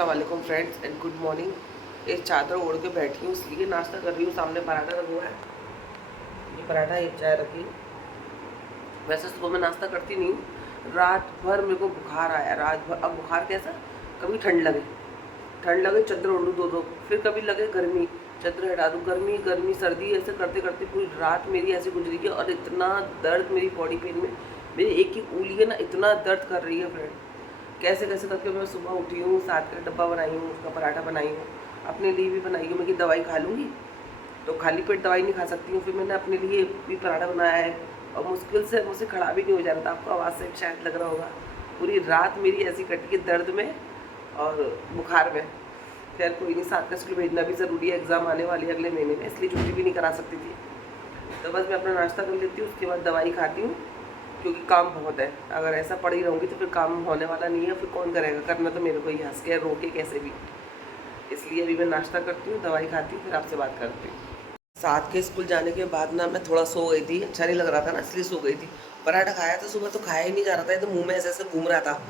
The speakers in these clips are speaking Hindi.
अस्सलाम वालेकुम फ्रेंड्स एंड गुड मॉर्निंग। एक चादर ओढ़ के बैठी हूँ इसलिए नाश्ता कर रही हूँ। सामने पराठा रखा हुआ है, ये पराठा, एक चाय रखी। वैसे सुबह मैं नाश्ता करती नहीं हूँ। रात भर मेरे को बुखार आया, रात भर। अब बुखार कैसा, कभी ठंड लगे चादर ओढ़ लूँ दो, फिर कभी लगे गर्मी, चादर हटा दूँ, गर्मी गर्मी सर्दी, ऐसे करते करते पूरी रात मेरी ऐसे गुजरी है। और इतना दर्द मेरी बॉडी पेन में, मेरी एक ही उंगली है ना, इतना दर्द कर रही है फ्रेंड। कैसे कैसे करके मैं सुबह उठी हूँ, 7 का डब्बा बनाई हूँ, उसका पराठा बनाई हूँ, अपने लिए भी बनाई हूँ। मैं कि दवाई खा लूँगी तो खाली पेट दवाई नहीं खा सकती हूँ, फिर मैंने अपने लिए भी पराठा बनाया है। और मुश्किल से मुझसे खड़ा भी नहीं हो जा रहा था, आपको आवाज़ से शायद लग रहा होगा। पूरी रात मेरी ऐसी कटी है दर्द में और बुखार में। खैर कोई नहीं, 7 का स्कूल भेजना भी ज़रूरी है, एग्ज़ाम आने वाली है अगले महीने में, इसलिए छुट्टी भी नहीं करा सकती थी। तो बस मैं अपना नाश्ता कर लेती हूँ, उसके बाद दवाई खाती हूँ, क्योंकि काम बहुत है। अगर ऐसा पड़ी रहूँगी तो फिर काम होने वाला नहीं है, फिर कौन करेगा, करना तो मेरे को ही, हंस के रो के कैसे भी। इसलिए अभी मैं नाश्ता करती हूँ, दवाई खाती हूँ, फिर आपसे बात करती हूँ। 7 के स्कूल जाने के बाद ना मैं थोड़ा सो गई थी, अच्छा नहीं लग रहा था ना, इसलिए सो गई थी। पराठा खाया था सुबह, तो खाया ही नहीं जा रहा था, ये तो मुँह में ऐसे ऐसे घूम रहा था।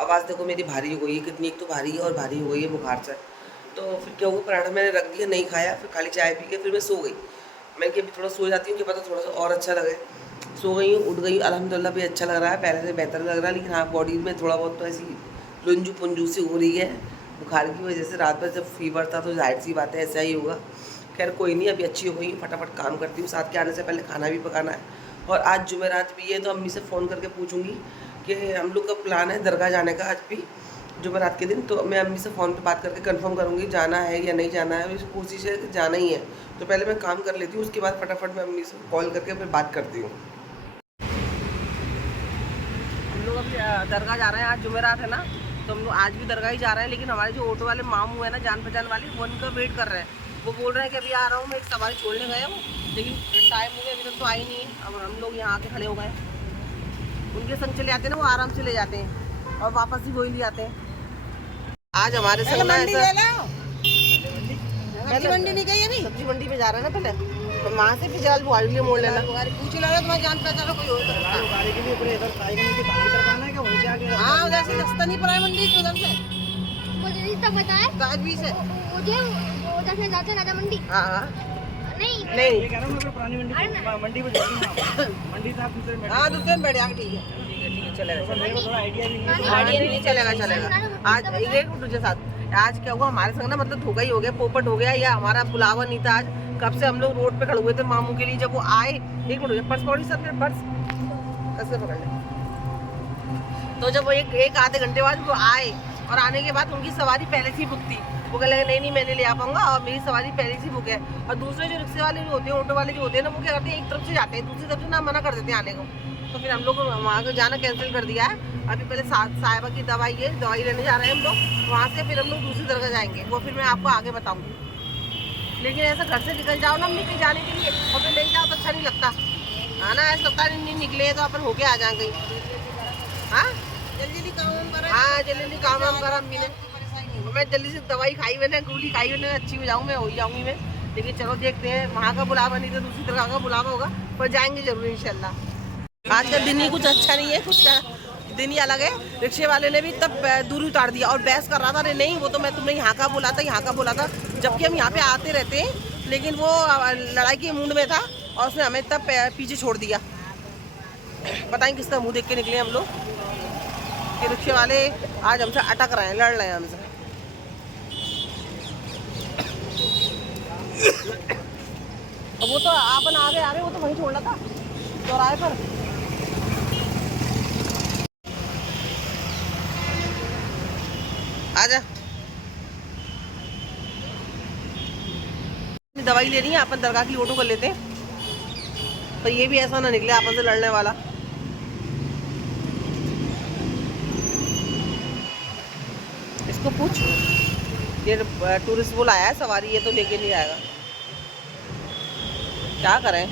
आवाज़ देखो मेरी भारी हो गई है कितनी, एक तो भारी है और भारी हो गई है बुखार से। तो फिर क्या हुआ, पराठा मैंने रख दिया, नहीं खाया, फिर खाली चाय पी के फिर मैं सो गई। मैं कि अभी थोड़ा सो जाती हूँ कि पता थोड़ा सा और अच्छा लगे। सो गई हूँ, उठ गई, अल्हम्दुलिल्लाह भी अच्छा लग रहा है, पहले से बेहतर लग रहा है। लेकिन हाँ, बॉडी में थोड़ा बहुत तो ऐसी लुंजू पुंजू सी हो रही है बुखार की वजह से। रात भर जब फीवर था तो जाहिर सी बात है ऐसा ही होगा। खैर कोई नहीं, अभी अच्छी हो गई, फटाफट काम करती हूँ। 7 के आने से पहले खाना भी पकाना है, और आज जुमेरात भी है, तो अम्मी से फ़ोन करके पूछूंगी कि हम लोग का प्लान है दरगाह जाने का आज भी जुमेरात के दिन। तो मैं अम्मी से फ़ोन पे बात करके कंफर्म करूँगी जाना है या नहीं जाना है। कोशिश है कि जाना ही है, तो पहले मैं काम कर लेती हूँ, उसके बाद फटाफट मैं अम्मी से कॉल करके फिर बात करती हूँ। हम लोग अभी दरगाह जा रहे हैं, आज जुमेरात है ना, तो हम लोग आज भी दरगाह ही जा रहे हैं। लेकिन हमारे जो ऑटो वाले मामू है ना, जान पहचान वाले, वो उनका वेट कर रहे हैं। वो बोल रहे हैं कि अभी आ रहा हूँ, मैं एक सवारी छोड़ने गया हूँ, लेकिन टाइम हो गया, अभी तक तो आई नहीं है। अब हम लोग यहाँ आके खड़े हो गए, उनके संग चले जाते हैं ना, वो आराम से ले जाते हैं और वापस ही वही ले जाते हैं। आज हमारे संग ना ऐसा, सब्जी मंडी नहीं गई अभी, सब्जी मंडी में जा रहे हैं ना पहले, तो वहाँ से भी जल बुआरी लिए मोड़ लेना। पूछ लो तुम्हारी जान पहचान कोई और गाड़ी के लिए ऊपर इधर तरफ है क्या, वहीं से आगे? हाँ, उधर से रास्ता नहीं पड़ा है मंडी के उधर से, मुझे रास्ता पता है, ताज भी से मुझे वो उधर से जाते राजा मंडी। हाँ नहीं नहीं, ये कह रहा हूँ मैं पुरानी मंडी पे जाऊंगा, मंडी से आप दूसरे में हाँ दूसरे में बैठ जाओ, ठीक है चलेगा। मेरे को थोड़ा आइडिया भी नहीं है। आइडिया नहीं, चलेगा। आज एक दूसरे साथ आज क्या हुआ हमारे संग ना, मतलब धोखा ही हो गया, पोपट हो गया, या हमारा बुलावा नहीं था। आज कब से हम लोग रोड पे खड़े हुए थे मामू के लिए, जब वो आए, एक मिनट, पर्स पकड़ी सर, मेरे पर्स कैसे पकड़ ले। तो जब वो एक आधे घंटे बाद वो आए, और आने के बाद उनकी सवारी पहले से ही बुक थी। वो कहने लगे नहीं मैं नहीं ले आ पाऊंगा, और मेरी सवारी पहले से ही बुक है। और दूसरे जो रिक्शे वाले जो होते हैं, ऑटो वाले जो होते हैं ना, वो क्या करते हैं, एक तरफ से जाते हैं, दूसरी तरफ से ना मना कर देते हैं आने को। तो फिर हम लोग वहाँ को जाना कैंसिल कर दिया है। अभी पहले साहिबा की दवाई है, दवाई लेने जा रहे हैं हम लोग, वहाँ से फिर हम लोग दूसरी जगह जाएंगे, वो फिर मैं आपको आगे बताऊँगी। लेकिन ऐसा घर से निकल जाओ ना अम्मी कहीं जाने के लिए, और फिर नहीं जाओ तो अच्छा नहीं लगता, हाँ ना, ऐसा लगता नहीं निकले तो अपन होके आ जाएंगे। हाँ जल्दी काम करा, हाँ जल्दी काम वाम करा अम्मी ने। मैं जल्दी से दवाई खाई मैंने, गोली खाई मैंने, अच्छी हो जाऊँ मैं, हो जाऊँगी मैं। लेकिन चलो देखते हैं, वहाँ का बुलावा नहीं तो दूसरी तरह का बुलावा होगा, पर जाएंगे जरूर इंशाल्लाह। आज का दिन ही कुछ अच्छा नहीं है, कुछ का दिन ही अलग है। रिक्शे वाले ने भी तब दूरी उतार दिया और बहस कर रहा था, अरे नहीं वो तो मैं तुम्हें यहाँ का बोला था, यहाँ का बोला था, जबकि हम यहाँ पे आते रहते हैं। लेकिन वो लड़ाई के मूड में था और उसने हमें तब पीछे छोड़ दिया। बताएं किस तरह मुँह देख के निकले हम लोग कि रिक्शे वाले आज हमसे अटक रहे हैं, लड़ रहे हैं हमसे। अब वो तो अपन आगे आ रहे, वो तो वहीं छोड़ना था चौराहे पर। आजा, दवाई लेनी है, अपन दरगाह की ऑटो कर लेते हैं, पर ये भी ऐसा ना निकले आपस से लड़ने वाला। इसको पूछ, ये टूरिस्ट बोल आया है सवारी, ये तो लेके नहीं आएगा, क्या करें।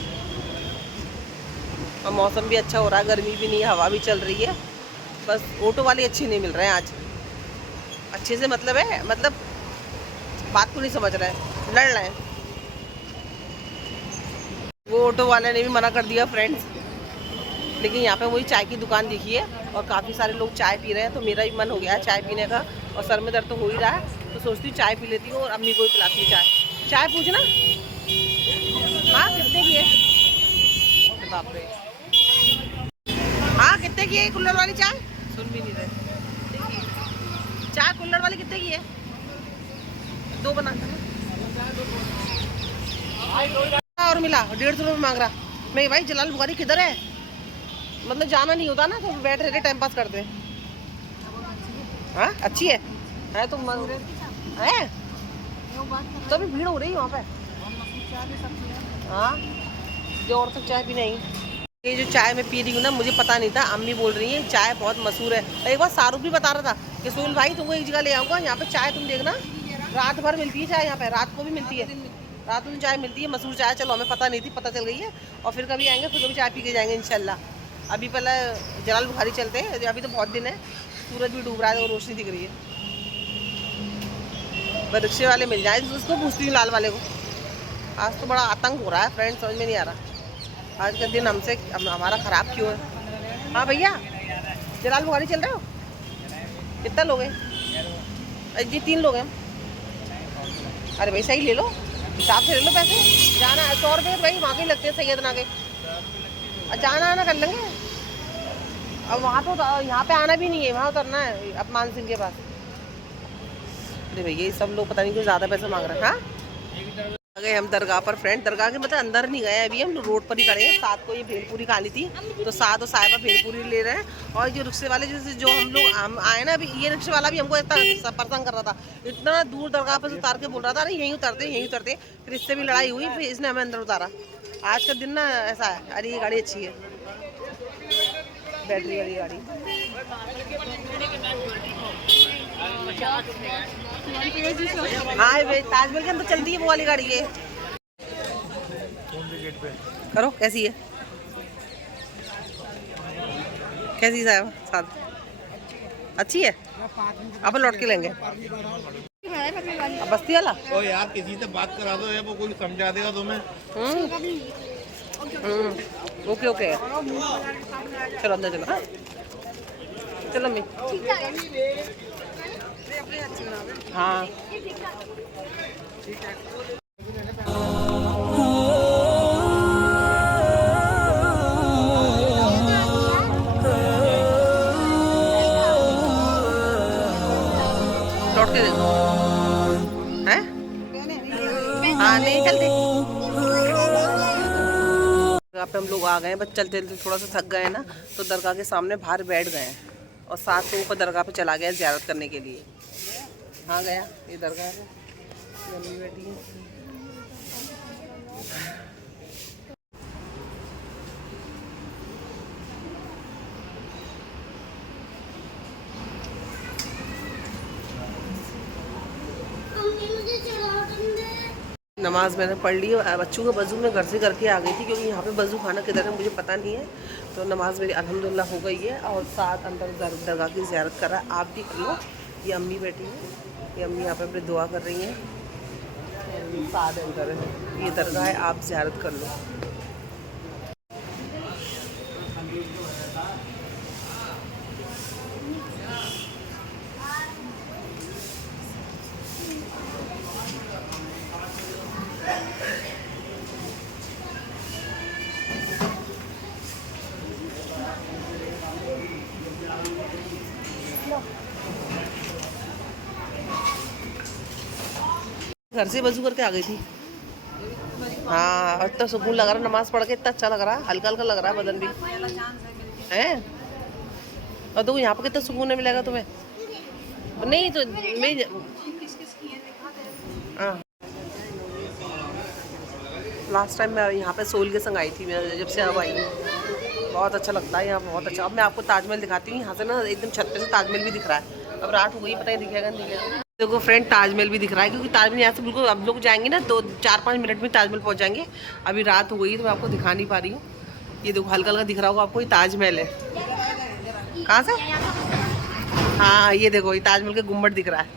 और मौसम भी अच्छा हो रहा है, गर्मी भी नहीं है, हवा भी चल रही है। बस ऑटो वाले अच्छे नहीं मिल रहे हैं आज, अच्छे से मतलब है, मतलब बात को नहीं समझ रहे हैं, लड़ रहे हैं। वो ऑटो वाले ने भी मना कर दिया फ्रेंड्स। लेकिन यहाँ पे वही चाय की दुकान दिखी है और काफ़ी सारे लोग चाय पी रहे हैं, तो मेरा भी मन हो गया चाय पीने का। और सर में दर्द तो हो ही रहा है, तो सोचती हूँ चाय पी लेती हूँ और अम्मी को ही पिलाती हूँ चाय। चाय पूछना। हाँ कितने की है? बाप रे। हाँ कितने की है कुल्हड़ वाली चाय? सुन भी नहीं रहे। चाय कुल्हड़ वाली कितने की है? 2 बना और मिला 150 रुपये मांग रहा। मैं भाई जलाल बुखारी किधर है? मतलब जाना नहीं होता ना, तो बैठ रहते टाइम पास करते हैं। हाँ अच्छी है तो है तो अभी भीड़ हो रही है वहाँ पे। हाँ जो और तक चाय भी नहीं। ये जो चाय मैं पी रही हूँ ना, मुझे पता नहीं था, अम्मी बोल रही है चाय बहुत मशहूर है। एक बार शाहरुख भी बता रहा था कि सोहेल भाई तुमको एक जगह ले आऊँगा, यहाँ पे चाय तुम देखना रात भर मिलती है चाय, यहाँ पे रात को भी मिलती है, रात में चाय मिलती है, मशहूर चाय। चलो हमें पता नहीं थी, पता चल गई है। और फिर कभी आएंगे, फिर कभी चाय पी के जाएंगे इंशाल्लाह। अभी पहले जलाल बुखारी चलते हैं, अभी तो बहुत दिन है, सूरज भी डूब रहा है और रोशनी दिख रही है। रिक्शे वाले मिल जाए तो उसको पूछती हूँ लाल वाले को। आज तो बड़ा आतंक हो रहा है फ्रेंड, समझ में नहीं आ रहा आज का दिन हमसे हमारा ख़राब क्यों है। हाँ भैया जलाल बुखारी चल रहे हो? कितना लोग हैं जी? 3 लोग हैं। अरे भाई सही ले लो, हिसाब से ले लो पैसे। जाना 100 रुपये तो भाई वहाँ के लगते हैं सैयदना के, जाना आना कर लेंगे। अब वहाँ तो यहाँ पे आना भी नहीं है, वहाँ उतरना है अपमान सिंह के पास। अरे भैया ये सब लोग पता नहीं क्यों ज़्यादा पैसे मांग रहे हैं। हाँ आ गए हम दरगाह पर फ्रेंड, दरगाह के मतलब अंदर नहीं गए अभी, हम रोड पर ही खड़े हैं। साथ को ये भेलपूरी खानी थी, तो साथ और साहिबा भेलपूरी ले रहे हैं। और जो रिक्शे वाले जैसे जो हम आए ना अभी, ये रिक्शे वाला भी हमको इतना परेशान कर रहा था, इतना दूर दरगाह पर से उतार के बोल रहा था अरे यहीं उतरते। फिर इससे भी लड़ाई हुई, फिर इसने हमें अंदर उतारा। आज का दिन ना ऐसा है। अरे ये गाड़ी अच्छी है, बैटरी वाली गाड़ी। हाँ ताजमहल के अंदर चलती है वो वाली गाड़ी है। करो कैसी है? कैसी साहब साथ अच्छी है? अब लौट के लेंगे। अब बस्ती वाला ओ यार किसी से बात करा दो, वो कोई समझा देगा तुम्हें। ओके ओके चलो अंदर चलो। हाँ चलो मैं हाँ लौट के देखो हैं। हाँ नहीं चलते। यहाँ पे हम लोग आ गए हैं, बस चलते चलते थोड़ा सा थक गए हैं ना, तो दरगाह के सामने बाहर बैठ गए हैं। और साथ तो ऊपर दरगाह पे चला गया ज़ियारत करने के लिए। हाँ गया ये दरगाह है, मम्मी बैठी है। नमाज मैंने पढ़ ली, बच्चों का वज़ू मैं घर से करके आ गई थी, क्योंकि यहाँ पे वज़ू खाना किधर है मुझे पता नहीं है। तो नमाज मेरी अल्हम्दुलिल्लाह हो गई है, और साथ अंदर दरगाह की ज़ियारत कर रहा है। आप भी कर लो। ये अम्मी बैठी हैं, ये अम्मी यहाँ पे अपनी दुआ कर रही हैं। साथ अंदर है, ये दरगाह है, आप ज़ियारत कर लो। घर से वज़ू करके आ गई थी। हाँ और इतना सुकून लग रहा है, नमाज पढ़ के इतना अच्छा लग रहा है, हल्का हल्का लग रहा है बदन भी है। और तो यहाँ पर कितना सुकून मिलेगा तुम्हें? नहीं तो मैं हाँ लास्ट टाइम मैं यहाँ पे सोल के संग आई थी, मैं जब से अब आई हूँ बहुत अच्छा लगता है यहाँ, बहुत अच्छा। अब मैं आपको ताजमहल दिखाती हूँ, यहाँ से ना एकदम छत पे से ताजमहल भी दिख रहा है। अब रात हो गई, पता नहीं दिखेगा नहीं दिखेगा। देखो फ्रेंड ताजमहल भी दिख रहा है, क्योंकि ताजमहल यहाँ से बिल्कुल अब लोग जाएंगे ना तो 4-5 मिनट में ताजमहल पहुँच जाएंगे। अभी रात हो गई तो मैं आपको दिखा नहीं पा रही हूँ। ये देखो हल्का हल्का दिख रहा होगा आपको, ये ताजमहल है। कहाँ से? हाँ ये देखो ये ताजमहल का गुम्बद दिख रहा है।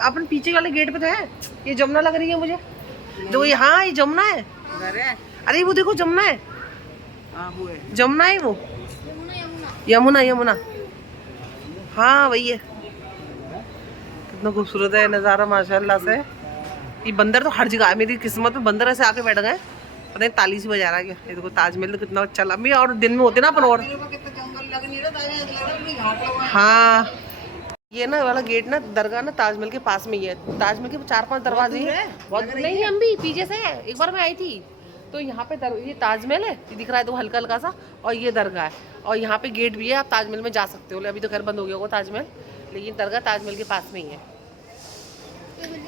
अपन पीछे वाले गेट पे तो है। ये जमुना लग रही है मुझे, देखो ये। हाँ ये जमुना है। अरे वो देखो जमुना है, जमुना है वो, यमुना। हाँ वही है। कितना खूबसूरत है नज़ारा माशाल्लाह से। ये बंदर तो हर जगह है, मेरी किस्मत में बंदर ऐसे आके बैठ गए, पता नहीं ताली से बजा रहा है क्या। ये देखो ताजमहल तो कितना अच्छा लगा, और दिन में होते ना अपन और। हाँ ये ना वाला गेट ना दरगाह ना ताजमहल के पास में ही है। ताजमहल के 4-5 दरवाजे हैं, बहुत नहीं हम भी पीछे से है। एक बार मैं आई थी तो यहाँ पे ये ताजमहल है, ये दिख रहा है तो हल्का हल्का सा, और ये दरगाह है, और यहाँ पे गेट भी है, आप ताजमहल में जा सकते हो। अभी तो खैर बंद हो गया होगा ताजमहल, लेकिन दरगाह ताजमहल के पास में ही है।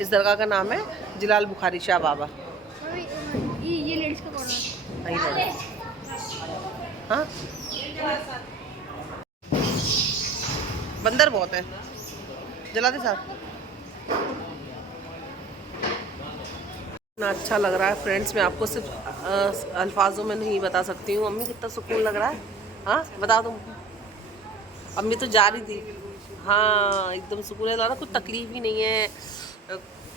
इस दरगाह का नाम है जलाल बुखारी शाह बाबा। ये लेडीज का कॉर्नर। हाँ बंदर बहुत है, जलाते साथ इतना अच्छा लग रहा है फ्रेंड्स। मैं आपको सिर्फ अल्फाजों में नहीं बता सकती हूँ। अम्मी कितना सुकून लग रहा है, हाँ बता दूँ। अम्मी तो जा रही थी, हाँ एकदम सुकून लग रहा है, कुछ तकलीफ ही नहीं है,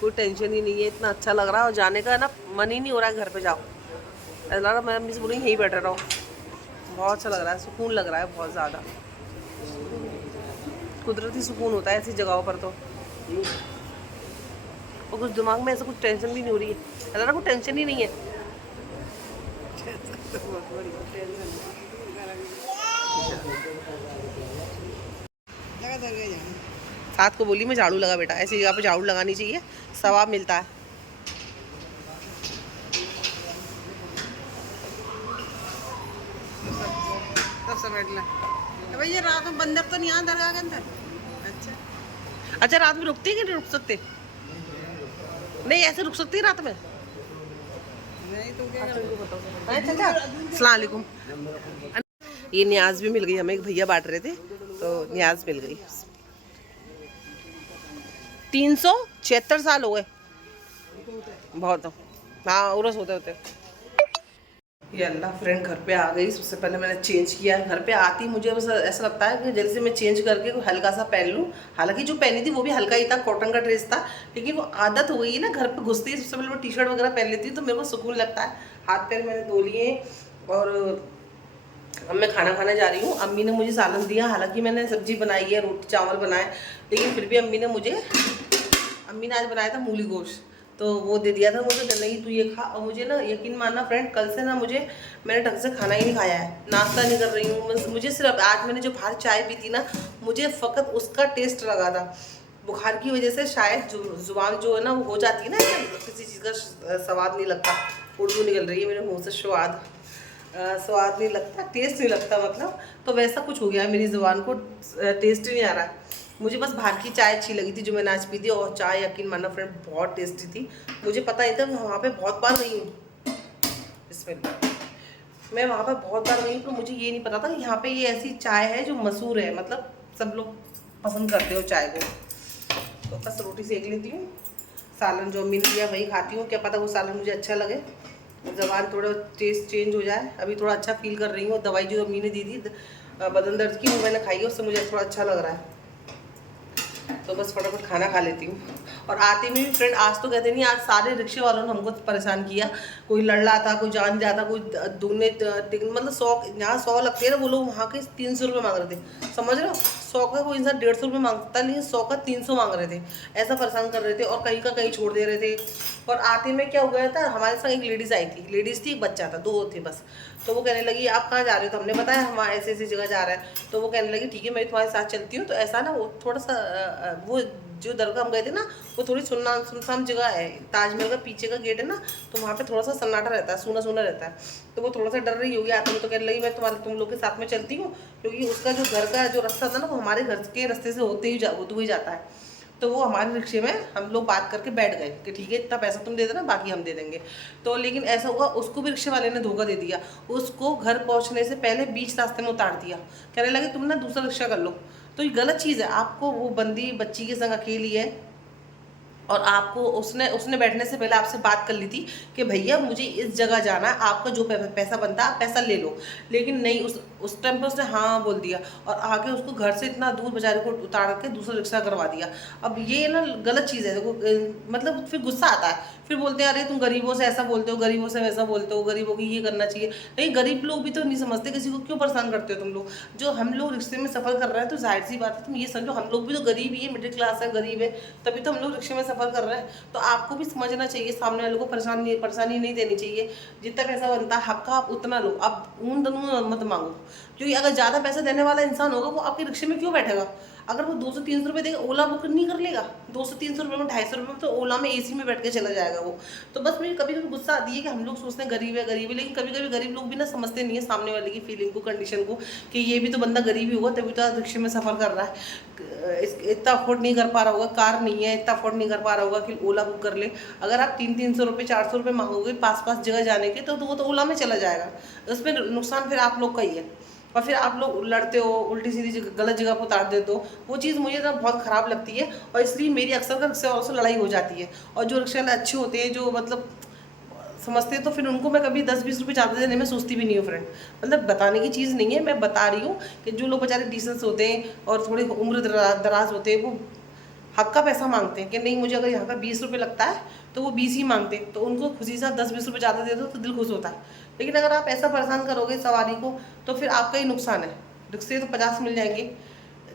कोई टेंशन ही नहीं है, इतना अच्छा लग रहा है। और जाने का ना मन ही नहीं हो रहा है, घर पे जाओ ऐसा लग रहा है। मैं अम्मी से बोली यहीं बैठे रहो, बहुत अच्छा लग रहा है, सुकून लग रहा है बहुत ज़्यादा। कुदरती सुकून होता है ऐसी जगहों पर तो, और कुछ दिमाग में ऐसा कुछ टेंशन भी नहीं हो रही है, ऐसा ना कुछ टेंशन ही नहीं है। साथ को बोली मैं झाड़ू लगा बेटा, ऐसी जगह पे झाड़ू लगानी चाहिए, सवाब मिलता है। भैया रात में बंदर तो नहीं आ दरगाह के अंदर? अच्छा रात में रुकती है कि नहीं रुक सकते? नहीं ऐसे रुक सकती है रात में? नहीं तो क्या अस्सलाम वालेकुम। ये न्याज भी मिल गई हमें, एक भैया बांट रहे थे तो न्याज मिल गई। 376 साल हो गए, बहुत। हाँ उरस होते होते। ये अल्लाह फ्रेंड घर पे आ गई। सबसे पहले मैंने चेंज किया है। घर पे आती मुझे बस ऐसा लगता है कि जल्दी से मैं चेंज करके कोई हल्का सा पहन लूँ। हालांकि जो पहनी थी वो भी हल्का ही था, कॉटन का ड्रेस था, लेकिन वो आदत हो गई है ना, घर पे घुसते ही सबसे पहले वो टी शर्ट वगैरह पहन लेती हूँ तो मेरे को सुकून लगता है। हाथ पैर मैंने धो लिए और अब मैं खाना खाने जा रही हूँ। अम्मी ने मुझे सालन दिया, हालांकि मैंने सब्जी बनाई है, रोटी चावल बनाए, लेकिन फिर भी अम्मी ने आज बनाया था मूली गोश्त, तो वो दे दिया था मुझे, कहने लगी तू ये खा। और मुझे ना यकीन मानना फ्रेंड, कल से ना मैंने ढंग से खाना ही नहीं खाया है, नाश्ता नहीं कर रही हूँ। मुझे सिर्फ आज मैंने जो बाहर चाय पी थी ना, मुझे फ़कत उसका टेस्ट लगा था। बुखार की वजह से शायद जुबान जो है ना वो हो जाती है ना, किसी चीज़ का स्वाद नहीं लगता। उर्दू निकल रही है मेरे मुँह से, स्वाद नहीं लगता, टेस्ट नहीं लगता मतलब, तो वैसा कुछ हो गया है मेरी ज़ुबान को, टेस्ट ही नहीं आ रहा है। मुझे बस बाहर की चाय अच्छी लगी थी जो मैंने आज पी थी, और चाय यकीन मानना फ्रेंड बहुत टेस्टी थी। मुझे पता नहीं था, मैं वहाँ पे बहुत बार गई हूँ, इसमें मैं वहाँ पे बहुत बार गई हूँ, तो मुझे ये नहीं पता था कि यहाँ पे ये ऐसी चाय है जो मशहूर है, मतलब सब लोग पसंद करते हो चाय को। तो बस रोटी सेक लेती हूँ, सालन जो अम्मी ने दिया वही खाती हूँ, क्या पता वो सालन मुझे अच्छा लगे, ज़बान थोड़ा टेस्ट चेंज हो जाए। अभी थोड़ा अच्छा फील कर रही हूँ, दवाई जो अम्मी ने दी थी बदन दर्द की वो मैंने खाई है, उससे मुझे थोड़ा अच्छा लग रहा है। तो बस फटाफट खाना खा लेती हूँ। और आते में भी फ्रेंड आज तो कहते नहीं, आज सारे रिक्शे वालों ने हमको परेशान किया। कोई लड़ रहा था, कोई जान जाता, कोई दूने मतलब 100 यहाँ 100 लगते हैं ना, वो लोग वहाँ के 300 रुपये मांग रहे थे, समझ रहे हो। 100 का कोई इंसान 150 रुपये मांगता, लेकिन 100 का 300 मांग रहे थे, ऐसा परेशान कर रहे थे, और कहीं का कहीं छोड़ दे रहे थे। और आते में क्या हो गया था, हमारे साथ एक लेडीज़ आई थी, एक बच्चा था, 2 थे बस। तो वो कहने लगी आप कहाँ जा रहे हो, तो हमने बताया हम ऐसे ऐसी जगह जा रहे हैं। तो वो कहने लगी ठीक है मैं तुम्हारे साथ चलती हूँ। तो ऐसा ना वो थोड़ा सा वो जो दरगाह हम गए थे ना, वो थोड़ी सुनसान जगह है, ताजमहल का पीछे का गेट है ना, तो वहाँ पे थोड़ा सा सन्नाटा रहता है, सूना रहता है। तो वो थोड़ा सा डर रही होगी आते में, तो कहने लगी मैं तुम लोग के साथ में चलती हूँ, क्योंकि उसका जो घर का जो रास्ता था ना, वो हमारे घर के रास्ते से होते ही जाता है। तो वो हमारे रिक्शे में हम लोग बात करके बैठ गए कि ठीक है इतना पैसा तुम दे देना, बाकी हम दे देंगे। तो लेकिन ऐसा हुआ, उसको भी रिक्शे वाले ने धोखा दे दिया, उसको घर पहुंचने से पहले बीच रास्ते में उतार दिया, कहने लगे तुम ना दूसरा रिक्शा कर लो। तो ये गलत चीज़ है, आपको वो बंदी बच्ची के संग अकेली है, और आपको उसने उसने बैठने से पहले आपसे बात कर ली थी कि भैया मुझे इस जगह जाना है, आपका जो पैसा बनता है आप पैसा ले लो। लेकिन नहीं, उस टाइम पर उसने हाँ बोल दिया और आगे उसको घर से इतना दूर बेचारे को उतार के दूसरा रिक्शा करवा दिया। अब ये ना गलत चीज़ है। देखो मतलब फिर गुस्सा आता है, फिर बोलते हैं अरे तुम गरीबों से ऐसा बोलते हो, गरीबों से वैसा बोलते हो, गरीबों की ये करना चाहिए। नहीं, गरीब लोग भी तो नहीं समझते, किसी को क्यों परेशान करते हो तुम लोग। जो हम लोग रिक्शे में सफ़र कर रहे हैं तो जाहिर सी बात है, तुम ये समझो हम लोग भी तो गरीब ही है, मिडिल क्लास है, गरीब है, तभी तो हम लोग रिक्शे में सफ़र कर रहे हैं। तो आपको भी समझना चाहिए, सामने वालों को परेशानी नहीं देनी चाहिए। जितना पैसा बनता है हक का आप उतना लो, आप ऊन दनून मत मांगो। क्योंकि अगर ज़्यादा पैसा देने वाला इंसान होगा वो आपके रिक्शे में क्यों बैठेगा। अगर वो 200-300 रुपये देगा, ओला बुक नहीं कर लेगा। 200-300 रुपये में, 250 रुपये में तो ओला में AC में बैठ के चला जाएगा वो। तो बस मुझे कभी कभी गुस्सा आती है कि हम लोग सोचते हैं गरीब है, लेकिन कभी कभी गरीब लोग भी ना समझते नहीं है सामने वाले की फीलिंग को, कंडीशन को, कि ये भी तो बंदा गरीब ही होगा तभी तो रिक्शे में सफ़र कर रहा है। इतना अफोर्ड नहीं कर पा रहा होगा, कार नहीं है, इतना अफोर्ड नहीं कर पा रहा होगा कि ओला बुक कर ले। अगर आप 300 रुपये 400 रुपये मांगोगे पास जगह जाने के, तो वो तो ओला में चला जाएगा। उसमें नुकसान फिर आप लोग का ही है। और फिर आप लोग लड़ते हो, उल्टी सीधी गलत जगह पर उतार देते हो, वो चीज़ मुझे ना बहुत ख़राब लगती है। और इसलिए मेरी अक्सर का रिक्शे वालों से लड़ाई हो जाती है। और जो रिक्शे वाले अच्छे होते हैं, जो मतलब समझते हैं, तो फिर उनको मैं कभी 10-20 रुपये ज़्यादा देने में सोचती भी नहीं हूँ फ्रेंड। मतलब बताने की चीज़ नहीं है, मैं बता रही हूँ कि जो लोग बेचारे डिसेंस होते हैं और थोड़ी उम्र दराज होते हैं, वो हक का पैसा मांगते हैं कि नहीं, मुझे अगर यहाँ का 20 रुपये लगता है तो वो 20 ही मांगते हैं। तो उनको खुशी से 10-20 रुपये ज़्यादा दे दो तो दिल खुश होता है। लेकिन अगर आप ऐसा परेशान करोगे सवारी को तो फिर आपका ही नुकसान है। रिक्शे तो 50 मिल जाएंगे,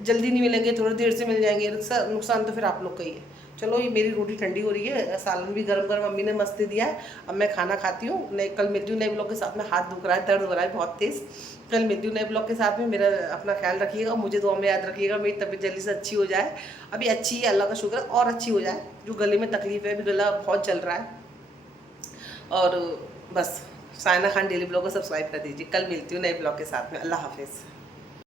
जल्दी नहीं मिलेंगे, थोड़ी देर से मिल जाएंगे, रिक्शा नुकसान तो फिर आप लोग का ही है। चलो, ये मेरी रोटी ठंडी हो रही है, सालन भी गरम गरम मम्मी ने मस्त दिया है। अब मैं खाना खाती हूँ। नए कल मिलती हूँ नए ब्लॉग के साथ में। हाथ दुख रहा है, दर्द हो रहा है बहुत तेज़। कल मिलती हूँ नए ब्लॉग के साथ में। मेरा अपना ख्याल रखिएगा, मुझे दुआ में याद रखिएगा। मेरी तबीयत जल्दी से अच्छी हो जाए। अभी अच्छी है, अल्लाह का शुक्र, और अच्छी हो जाए। जो गले में तकलीफ है, अभी गला बहुत चल रहा है। और बस सायना खान डेली ब्लॉग को सब्सक्राइब कर दीजिए। कल मिलती हूँ नए ब्लॉग के साथ में। अल्लाह हाफिज़।